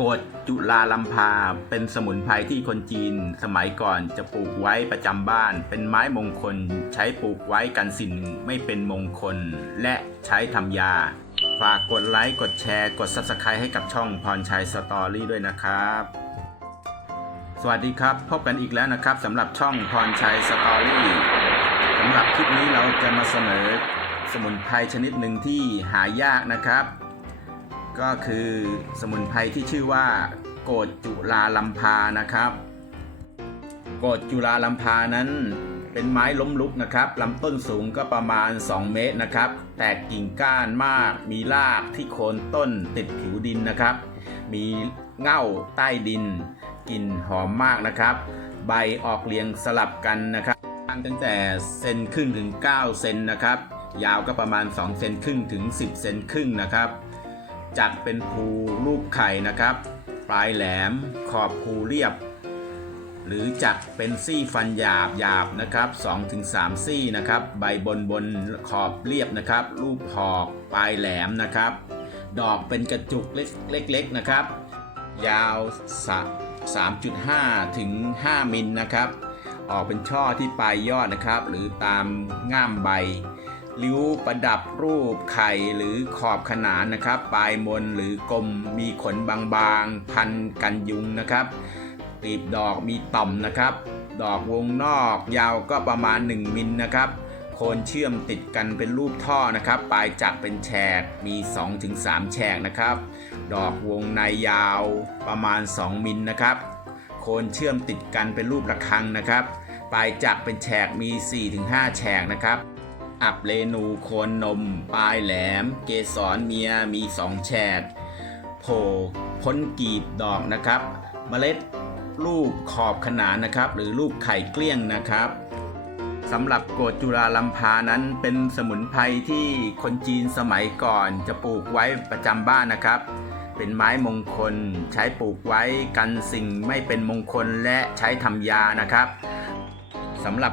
กดจุลาลัมพา เป็นสมุนไพรที่คนจีน สมัยก่อนจะปลูกไว้ประจำบ้าน เป็นไม้มงคล ใช้ปลูกไว้กันสิ่งไม่เป็นมงคล และใช้ทำยา ฝากกดไลค์ กดแชร์ กด Subscribe ให้กับช่องพรชัยสตอรี่ด้วยนะครับ สวัสดีครับ พบกันอีกแล้วนะครับสำหรับช่องพรชัยสตอรี่สำหรับคลิปนี้เราจะมาเสนอสมุนไพรชนิดหนึ่งที่หายากนะครับ ก็คือสมุนไพรที่ชื่อว่า โกดจุลาลัมพานะครับ โกดจุลาลัมพานั้นเป็นไม้ล้มลุกนะครับลำต้นสูงก็ประมาณ 2 เมตรนะครับ แตกกิ่งก้านมาก มีรากที่โคนต้นติดผิวดินนะครับ มีเง่าใต้ดิน กลิ่นหอมมากนะครับ ใบออกเรียงสลับกันนะครับตั้งแต่เซนครึ่งถึง 9 เซนนะครับ ยาวก็ประมาณ 2 เซนครึ่งถึง 10 เซนครึ่งนะครับ จัดเป็นภูรูปไข่นะครับ ปลายแหลมขอบภูเรียบ หรือจัดเป็นซี่ฟันหยาบหยาบนะครับ2-3 ซี่นะครับ ใบบนบนขอบเรียบนะครับ รูปหอกปลายแหลมนะครับ ดอกเป็นกระจุกเล็กๆนะครับ ยาว 3.5 ถึง 5 มิลนะครับ ออกเป็นช่อที่ปลายยอดนะครับ หรือตามง่ามใบ ริ้วประดับรูปไข่หรือขอบขนานนะครับ ปลายมนหรือกลมมีขนบางๆ พันกันยุงนะครับกลีบดอกมีต่อมนะครับ ดอกวงนอกยาวก็ประมาณ 1 มิลนะครับโคนเชื่อมติดกันเป็นรูปท่อนะครับ ปลายจักเป็นแฉกมี 2-3 แฉกนะครับ ดอกวงในยาวประมาณ 2 มิลนะครับ โคนเชื่อมติดกันเป็นรูประฆังนะครับ ปลายจักเป็นแฉกมี 4-5 แฉกนะครับ อับเรนูโคนนม ปลายแหลม เกสรเมียมีสองแฉกโผล่พ้นกีบดอกนะครับเมล็ดรูปขอบขนานนะครับ หรือรูปไข่เกลี้ยงนะครับสำหรับโกดจุฬาลัมพานั้นเป็นสมุนไพรที่คนจีนสมัยก่อนจะปลูกไว้ประจำบ้านนะครับ เป็นไม้มงคลใช้ปลูกไว้กันสิ่งไม่เป็นมงคลและใช้ทำยานะครับสำหรับ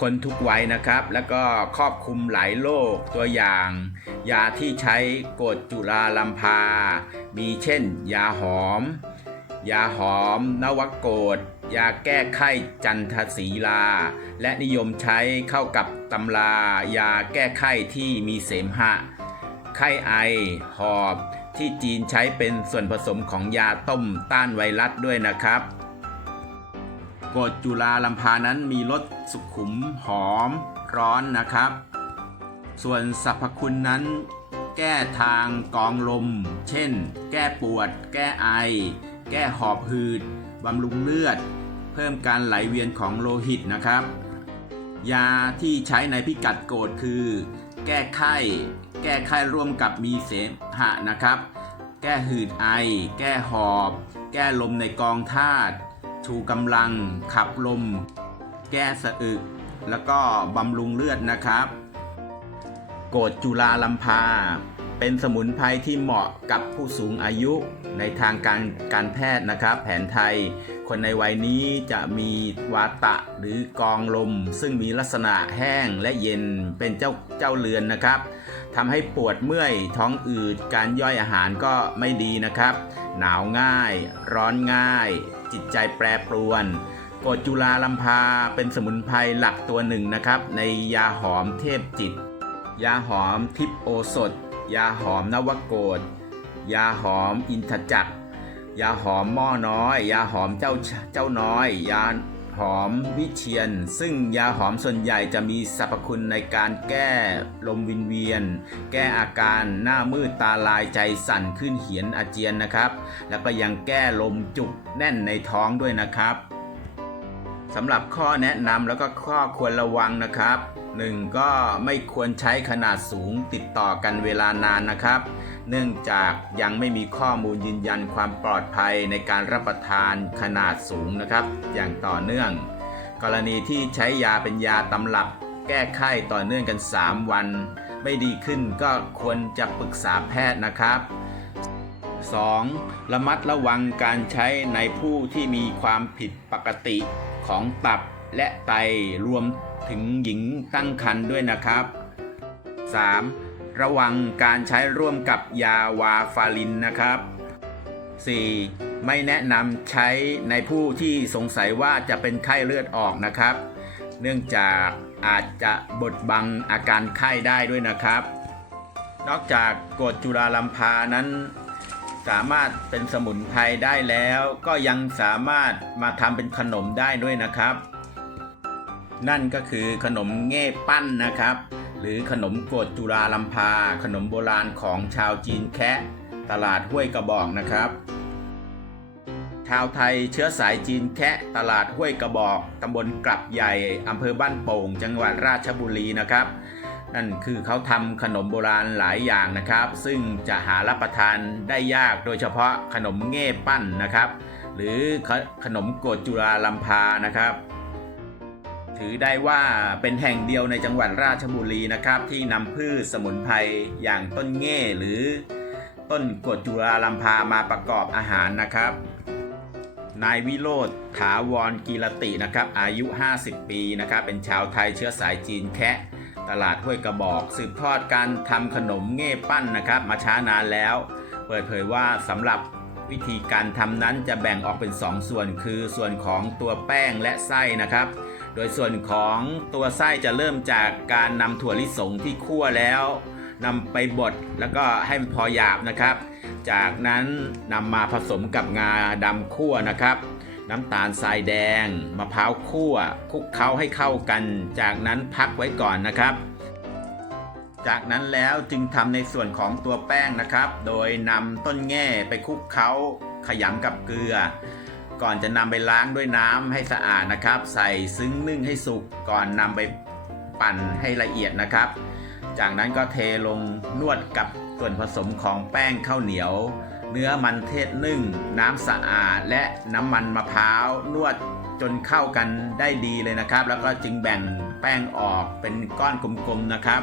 คนทุกวัยนะครับ แล้วก็ครอบคลุมหลายโรคตัวอย่าง ยาที่ใช้กดจุลาลัมพา มีเช่น ยาหอม ยาหอม นวโกดยาแก้ไข้จันทศีลา และนิยมใช้เข้ากับตำรายาแก้ไข้ที่มีเสมหะ ไข้ไอ หอบ ที่จีนใช้เป็นส่วนผสมของยาต้มต้านไวรัสด้วยนะครับ กดจุลาลัมพานั้นมีรสสุขุมหอมร้อนนะครับ ส่วนสรรพคุณนั้น แก้ทางกองลม เช่น แก้ปวด แก้ไอ แก้หอบหืดบำรุงเลือด เพิ่มการไหลเวียนของโลหิตนะครับ ยาที่ใช้ในพิกัดโกรธคือ แก้ไข้ แก้ไข้ร่วมกับมีเสมหะนะครับ แก้หืดไอ แก้หอบ แก้ลมในกองธาตุ ชูกำลัง ขับลม แก้สะอึก แล้วก็บำรุงเลือดนะครับ โกดจุลาลัมพา เป็นสมุนไพรที่เหมาะกับผู้สูงอายุในทางการการแพทย์นะครับ แผนไทย คนในวัยนี้จะมีวาตะหรือกองลม ซึ่งมีลักษณะแห้งและเย็นเป็นเจ้าเจ้าเรือนนะครับทำให้ปวดเมื่อยท้องอืดการย่อยอาหารก็ไม่ดีนะครับ หนาวง่าย ร้อนง่าย จิตใจแปรปรวนกดจุลาลัมพาเป็นสมุนไพรหลักตัวหนึ่งนะครับ ในยาหอมเทพจิต ยาหอมทิพโอสถ ยาหอมนวโกดยาหอมอินทจักรยาหอมหม้อน้อย ยาหอมเจ้าเจ้าน้อย ยา หอมวิเชียน ซึ่งยาหอมส่วนใหญ่จะมีสรรพคุณในการแก้ลมวินเวียน แก้อาการหน้ามืดตาลายใจสั่นขึ้นเหียนอาเจียนนะครับ แล้วก็ยังแก้ลมจุกแน่นในท้องด้วยนะครับสำหรับข้อแนะนำแล้วก็ข้อควรระวังนะครับ 1. ก็ไม่ควรใช้ขนาดสูงติดต่อกันเวลานานนะครับ เนื่องจากยังไม่มีข้อมูลยืนยันความปลอดภัยในการรับประทานขนาดสูงนะครับ อย่างต่อเนื่อง กรณีที่ใช้ยาเป็นยาตำรับแก้ไข้ต่อเนื่องกัน 3 วัน ไม่ดีขึ้นก็ควรจะปรึกษาแพทย์นะครับ 2. ระมัดระวังการใช้ในผู้ที่มีความผิดปกติของตับและไตรวม ถึงหญิงตั้งครรภ์ด้วยนะครับ 3. ระวังการใช้ร่วมกับยาวาฟารินนะครับ 4. ไม่แนะนำใช้ในผู้ที่สงสัยว่าจะเป็นไข้เลือดออกนะครับ เนื่องจากอาจจะบดบังอาการไข้ได้ด้วยนะครับ นอกจากกรดจุฬาลัมพานั้น สามารถเป็นสมุนไพรได้แล้ว ก็ยังสามารถมาทำเป็นขนมได้ด้วยนะครับ นั่นก็คือขนมเง่ปั้นนะครับ หรือขนมกดจุฬาลัมพา ขนมโบราณของชาวจีนแคะตลาดห้วยกระบอกนะครับ ชาวไทยเชื้อสายจีนแคะตลาดห้วยกระบอกตำบลกลับใหญ่อำเภอบ้านโป่ง จังหวัดราชบุรีนะครับ นั่นคือเขาทำขนมโบราณหลายอย่างนะครับ ซึ่งจะหารับประทานได้ยากโดยเฉพาะขนมเง่ปั้นนะครับ หรือขขนมโกดจุฬาลัมพานะครับ ถือได้ว่าเป็นแห่งเดียวในจังหวัดราชบุรีนะครับ ที่นำพืชสมุนไพรอย่างต้นเง่หรือต้นกดจุฬาลัมพามาประกอบอาหารนะครับ นายวิโรธถาวรกีรตินะครับ อายุ 50 ปีนะครับ เป็นชาวไทยเชื้อสายจีนแคะตลาดห้วยกระบอก สืบทอดการทำขนมเง่ปั้นนะครับ มาช้านานแล้ว เปิดเผยว่าสำหรับวิธีการทำนั้นจะแบ่งออกเป็น 2ส่วนคือส่วนของตัวแป้งและไส้นะครับ โดยส่วนของตัวไส้จะเริ่มจากการนำถั่วลิสงที่คั่วแล้วนำไปบดแล้วก็ให้มันพอหยาบนะครับ จากนั้นนำมาผสมกับงาดำคั่วนะครับ น้ำตาลทรายแดง มะพร้าวคั่วคลุกเคล้าให้เข้ากัน จากนั้นพักไว้ก่อนนะครับ จากนั้นแล้วจึงทำในส่วนของตัวแป้งนะครับ โดยนำต้นแง่ไปคลุกเคล้าขยำกับเกลือ ก่อนจะนำไปล้างด้วยน้ำให้สะอาดนะครับ ใส่ซึ้งนึ่งให้สุกก่อนนำไปปั่นให้ละเอียดนะครับ จากนั้นก็เทลงนวดกับส่วนผสมของแป้งข้าวเหนียว เนื้อมันเทศนึ่ง น้ำสะอาดและน้ำมันมะพร้าวนวดจนเข้ากันได้ดีเลยนะครับ แล้วก็จึงแบ่งแป้งออกเป็นก้อนกลมๆนะครับ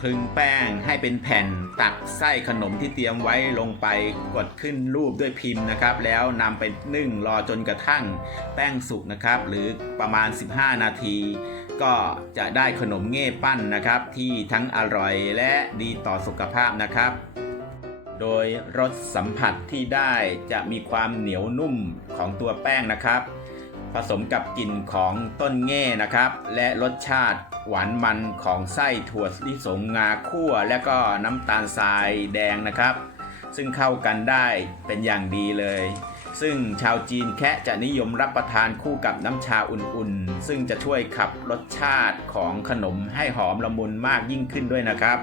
คลึงแป้งให้เป็นแผ่นตักไส้ขนมที่เตรียมไว้ลงไปกดขึ้นรูปด้วยพิมพ์นะครับ แล้วนำไปนึ่งรอจนกระทั่งแป้งสุกนะครับ หรือประมาณ 15 นาที ก็จะได้ขนมเง่ปั้นนะครับ ที่ทั้งอร่อยและดีต่อสุขภาพนะครับโดยรสสัมผัสที่ได้จะมีความเหนียวนุ่มของตัวแป้งนะครับ ผสมกับกลิ่นของต้นแง่นะครับ และรสชาติ หวานมันของไส้ถั่วลิสงงาคั่ว และก็น้ำตาลทรายแดงนะครับ ซึ่งเข้ากันได้เป็นอย่างดีเลย ซึ่งชาวจีนแคะจะนิยมรับประทานคู่กับน้ำชาอุ่นๆ ซึ่งจะช่วยขับรสชาติของขนมให้หอมละมุนมากยิ่งขึ้นด้วยนะครับ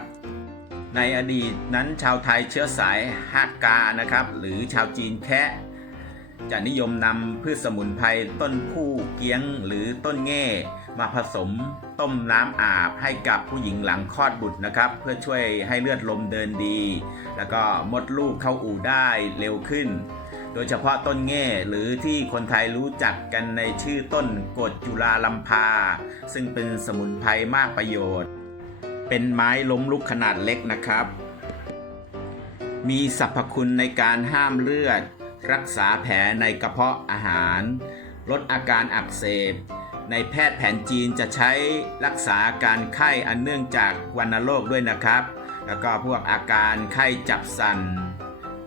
ในอดีตนั้นชาวไทยเชื้อสายฮากกานะครับ หรือชาวจีนแคะจะนิยมนำพืชสมุนไพรต้นผู้เกี้ยงหรือต้นแง่ มาผสมต้มน้ำอาบให้กับผู้หญิงหลังคลอดบุตรนะครับ เพื่อช่วยให้เลือดลมเดินดี แล้วก็มดลูกเข้าอู่ได้เร็วขึ้น โดยเฉพาะต้นแง่หรือที่คนไทยรู้จักกันในชื่อต้นกดจุฬาลัมพา ซึ่งเป็นสมุนไพรมากประโยชน์ เป็นไม้ล้มลุกขนาดเล็กนะครับ มีสรรพคุณในการห้ามเลือด รักษาแผลในกระเพาะอาหาร ลดอาการอักเสบ ในแพทย์แผนจีนจะใช้รักษาการไข้อันเนื่องจากวัณโรคด้วยนะครับ แล้วก็พวกอาการไข้จับสัน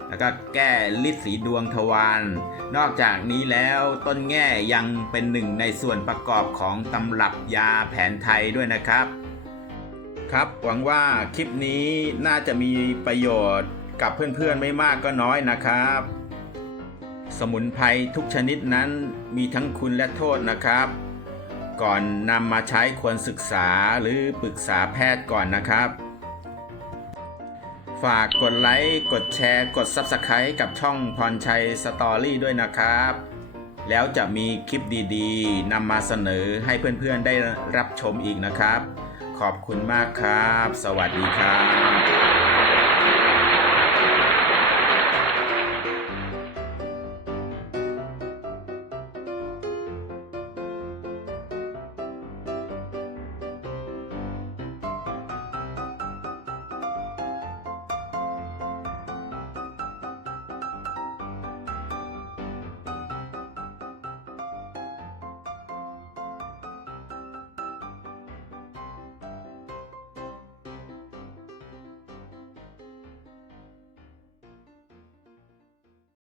แล้วก็แก้ลิดสีดวงทวารนอกจากนี้แล้วต้นแง่ยังเป็นหนึ่งในส่วนประกอบของตำรับยาแผนไทยด้วยนะครับ ครับหวังว่าคลิปนี้น่าจะมีประโยชน์กับเพื่อนๆไม่มากก็น้อยนะครับ สมุนไพรทุกชนิดนั้นมีทั้งคุณและโทษนะครับ ก่อนนำมาใช้ควรศึกษาหรือปรึกษาแพทย์ก่อนนะครับ ฝากกดไลค์ กดแชร์ กด Subscribe กับช่องพรชัยสตอรี่ด้วยนะครับ แล้วจะมีคลิปดีๆนำมาเสนอให้เพื่อนๆได้รับชมอีกนะครับ ขอบคุณมากครับ สวัสดีครับ